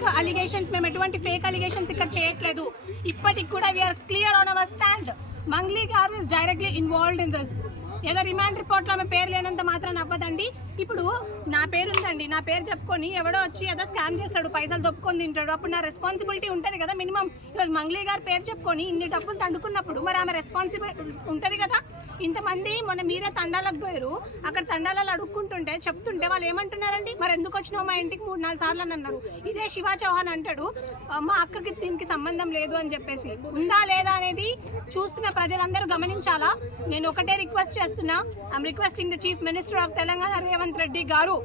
Fake allegations, మేము ఎటువంటి fake allegations ఇక్కడ చేయట్లేదు. ఇప్పటికి కూడా we are clear on our stand. Mangli గారు is directly involved in this. ఏదో రిమాండ్ రిపోర్ట్లో ఆమె పేరు లేనంత మాత్రం అవ్వదండి. ఇప్పుడు నా పేరు ఉందండి, నా పేరు చెప్పుకొని ఎవడో వచ్చి ఏదో స్కామ్ చేస్తాడు, పైసలు దొప్పుకొని తింటాడు, అప్పుడు నా రెస్పాన్సిబిలిటీ ఉంటుంది కదా. మినిమం ఈరోజు మంగ్లీ గారు పేరు చెప్పుకొని ఇన్ని డబ్బులు తండుకున్నప్పుడు మరి ఆమె రెస్పాన్సిబిలిటీ ఉంటుంది కదా. ఇంతమంది మొన్న మీరే తండాలకు పోయారు, అక్కడ తండాలలో అడుక్కుంటుంటే చెప్తుంటే వాళ్ళు ఏమంటున్నారండి, మరి ఎందుకు వచ్చినావు మా ఇంటికి 3-4 సార్లు అని అన్నారు. ఇదే శివ చౌహాన్ అంటాడు మా అక్కకి దీనికి సంబంధం లేదు అని చెప్పేసి. ఉందా లేదా అనేది చూస్తున్న ప్రజలందరూ గమనించాలా. నేను ఒకటే రిక్వెస్ట్ చేస్తున్నా, I'm requesting the chief minister of Telangana Revanth Reddy గారు,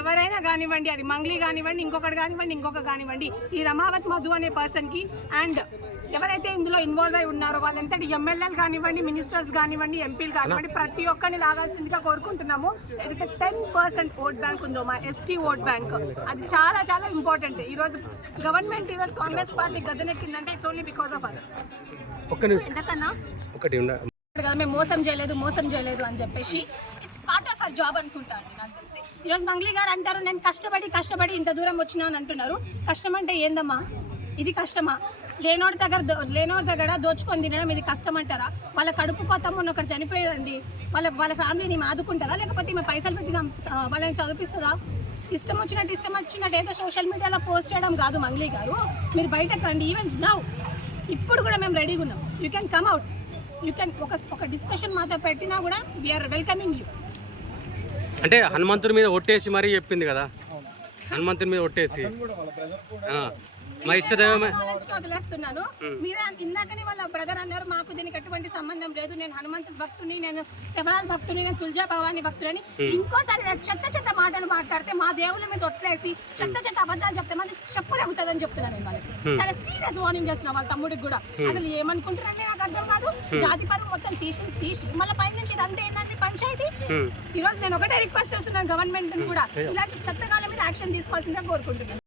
ఎవరైనా కానివ్వండి, అది మంగ్లీ కానివ్వండి, ఇంకొకటి కానివ్వండి, ఇంకొక కానివ్వండి, ఈ రమావత్ మధు అనే పర్సన్కి అండ్ ఎవరైతే ఇందులో ఇన్వాల్వ్ అయి ఉన్నారో వాళ్ళంతటి ఎమ్మెల్యేలు కానివ్వండి, మినిస్టర్స్ కానివ్వండి, ఎంపీలు కానివ్వండి, ప్రతి ఒక్కరిని లాగాల్సిందిగా కోరుకుంటున్నాము. ఏదైతే 10% ఓట్ బ్యాంక్ ఉందో మా ఎస్టీ ఓట్ బ్యాంక్, అది చాలా చాలా ఇంపార్టెంట్. ఈరోజు గవర్నమెంట్ ఈరోజు కాంగ్రెస్ పార్టీ గద్దెనెక్కిందంటే it's only because of us. ఎందుకన్నా మేము మోసం చేయలేదు అని చెప్పేసి it's part of our job అనుకుంటా అండి. నాకు తెలిసి ఈరోజు మంగ్లీ గారు అంటారు నేను కష్టపడి ఇంత దూరం వచ్చినా అని అంటున్నారు. కష్టం అంటే ఏందమ్మా, ఇది కష్టమా? లేనోడి దగ్గర దోచుకొని తినడం ఇది కష్టం అంటారా? వాళ్ళ కడుపు కొత్తమ్మని ఒకటి చనిపోయారండి, వాళ్ళ ఫ్యామిలీని ఆదుకుంటారా, లేకపోతే ఈమె పైసలు పెట్టి వాళ్ళని చదివిస్తుందా? ఇష్టం వచ్చినట్టు ఏదో సోషల్ మీడియాలో పోస్ట్ చేయడం కాదు మంగ్లీ గారు. మీరు బయటకు రండి. ఈవెన్ నౌ ఇప్పుడు కూడా మేము రెడీగా ఉన్నాం. You can come out, you can ఒక డిస్కషన్ మాతో పెట్టినా కూడా వీఆర్ వెల్కమింగ్ యూ. అంటే హనుమంతుడి మీద ఒట్టేసి మరీ చెప్పింది కదా, హనుమంతుడి మీద ఒట్టేసి మా ఇష్టదైవమే వదిలేస్తున్నాను. మీరే ఇందాకనే వాళ్ళ బ్రదర్ అన్నారు మాకు దీనికి ఎటువంటి సంబంధం లేదు, నేను హనుమంతుడి భక్తుని, నేను శివనాథ్ భక్తుని, నేను తులజా భవాని భక్తులని ఇంకోసారి చెత్త మాటలు మాట్లాడితే, మా దేవుళ్ళ మీద ఒట్లేసి చెత్త అబద్ధాలు చెప్తే మాది చెప్పు తగ్గుతుందని చెప్తున్నాను నేను వాళ్ళకి. చాలా సీరియస్ వార్నింగ్ చేస్తున్నా వాళ్ళ తమ్ముడికి కూడా. అసలు ఏమనుకుంటారంటే నాకు అర్థం కాదు. జాతి పరువు మొత్తం తీసి మళ్ళీ పై నుంచి ఇదంతా ఏంటంటే పంచాయతీ. ఈ రోజు నేను ఒకటే రిక్వెస్ట్ చేస్తున్నాను గవర్నమెంట్ కూడా, ఇలాంటి చెత్తగాల మీద యాక్షన్ తీసుకోవాల్సిందిగా కోరుకుంటున్నాను.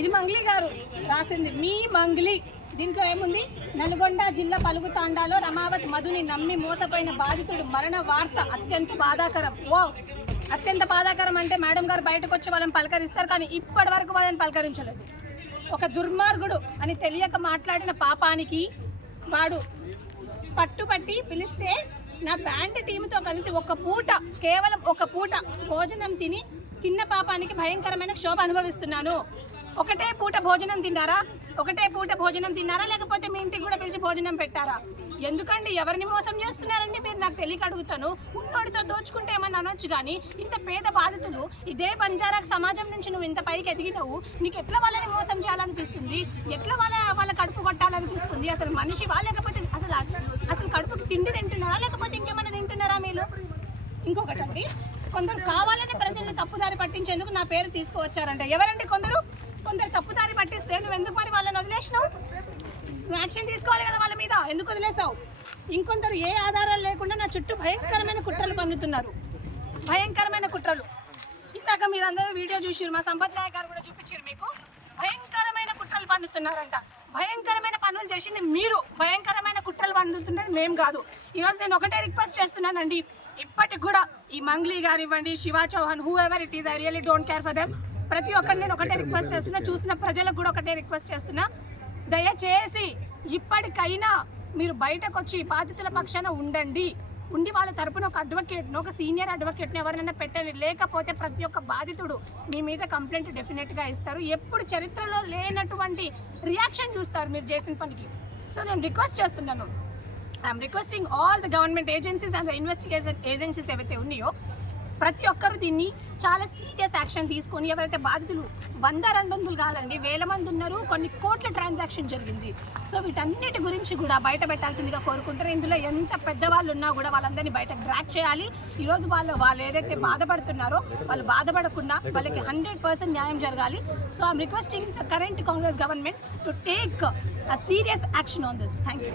ఇది మంగ్లీ గారు రాసింది, మీ మంగ్లీ. దీంట్లో ఏముంది, నల్గొండ జిల్లా పలుగు తాండాలో రమావత్ మధుని నమ్మి మోసపోయిన బాధితుడు మరణ వార్త అత్యంత బాధాకరం. అత్యంత బాధాకరం అంటే మేడం గారు బయటకు వచ్చి వాళ్ళని పలకరిస్తారు, కానీ ఇప్పటి వరకు వాళ్ళని పలకరించలేదు. ఒక దుర్మార్గుడు అని తెలియక మాట్లాడిన పాపానికి వాడు పట్టుబట్టి పిలిస్తే నా బ్యాండ్ టీంతో కలిసి కేవలం ఒక పూట భోజనం తిన్న పాపానికి భయంకరమైన క్షోభ అనుభవిస్తున్నాను. ఒకటే పూట భోజనం తిన్నారా లేకపోతే మీ ఇంటికి కూడా పిలిచి భోజనం పెట్టారా? ఎందుకండి ఎవరిని మోసం చేస్తున్నారండి మీరు? నాకు తెలియక అడుగుతాను. ఉన్నోడితో దోచుకుంటే ఏమన్నా అనొచ్చు, కానీ ఇంత పేద బాధితులు ఇదే బంజారాకు సమాజం నుంచి నువ్వు ఇంత పైకి ఎదిగినావు, నీకు ఎట్లా వాళ్ళని మోసం చేయాలనిపిస్తుంది? ఎట్లా వాళ్ళ కడుపు కొట్టాలనిపిస్తుంది? అసలు మనిషివా లేకపోతే అసలు కడుపుకి తిండి తింటున్నారా లేకపోతే ఇంకేమైనా తింటున్నారా మీరు? ఇంకొకటండి, కొందరు కావాలని ప్రజల్ని తప్పుదారి పట్టించేందుకు నా పేరు తీసుకువచ్చారంట. ఎవరండి కొందరు తప్పుదారి పట్టిస్తే నువ్వు ఎందుకు మరి వాళ్ళని వదిలేసినావు? నువ్వు యాక్షన్ తీసుకోవాలి కదా వాళ్ళ మీద, ఎందుకు వదిలేసావు? ఇంకొందరు ఏ ఆధారాలు లేకుండా నా చుట్టూ భయంకరమైన కుట్రలు పన్నుతున్నారు. ఇందాక మీరందరూ వీడియో చూసిరు, మా సంపత్ నాయక్ గారు కూడా చూపించారు మీకు. భయంకరమైన కుట్రలు పన్నుతున్నారంట. భయంకరమైన పనులు చేసింది మీరు, భయంకరమైన కుట్రలు పన్నుతున్నది మేము కాదు. ఈరోజు నేను ఒకటే రిక్వెస్ట్ చేస్తున్నానండి, ఇప్పటికి కూడా ఈ మంగ్లీ కానివ్వండి, Shiva Chauhan, whoever it is, I really don't care for them. ప్రతి ఒక్కరిని నేను ఒకటే రిక్వెస్ట్ చేస్తున్నా, చూస్తున్న ప్రజలకు కూడా ఒకటే రిక్వెస్ట్ చేస్తున్నా, దయచేసి ఇప్పటికైనా మీరు బయటకు వచ్చి బాధితుల పక్షాన ఉండి వాళ్ళ తరపున ఒక అడ్వకేట్ను, ఒక సీనియర్ అడ్వకేట్ని ఎవరినైనా పెట్టండి. లేకపోతే ప్రతి ఒక్క బాధితుడు మీ మీద కంప్లైంట్ డెఫినెట్గా ఇస్తారు. ఎప్పుడు చరిత్రలో లేనటువంటి రియాక్షన్ చూస్తారు మీరు చేసిన పనికి. సో నేను రిక్వెస్ట్ చేస్తున్నాను, I'm requesting all the government agencies and the investigation agencies ఏవైతే ఉన్నాయో ప్రతి ఒక్కరు దీన్ని చాలా సీరియస్ యాక్షన్ తీసుకొని, ఎవరైతే బాధితులు 100-200 కాదండి, 1000 మంది ఉన్నారు, కొన్ని కోట్ల ట్రాన్సాక్షన్ జరిగింది. సో వీటన్నిటి గురించి కూడా బయట పెట్టాల్సిందిగా కోరుకుంటారు. ఇందులో ఎంత పెద్దవాళ్ళు ఉన్నా కూడా వాళ్ళందరినీ బయట డ్రాక్ చేయాలి. ఈరోజు వాళ్ళు ఏదైతే బాధపడుతున్నారో వాళ్ళు బాధపడకుండా వాళ్ళకి 100% న్యాయం జరగాలి. So I'm requesting the current Congress government to take a serious action on this. Thank you.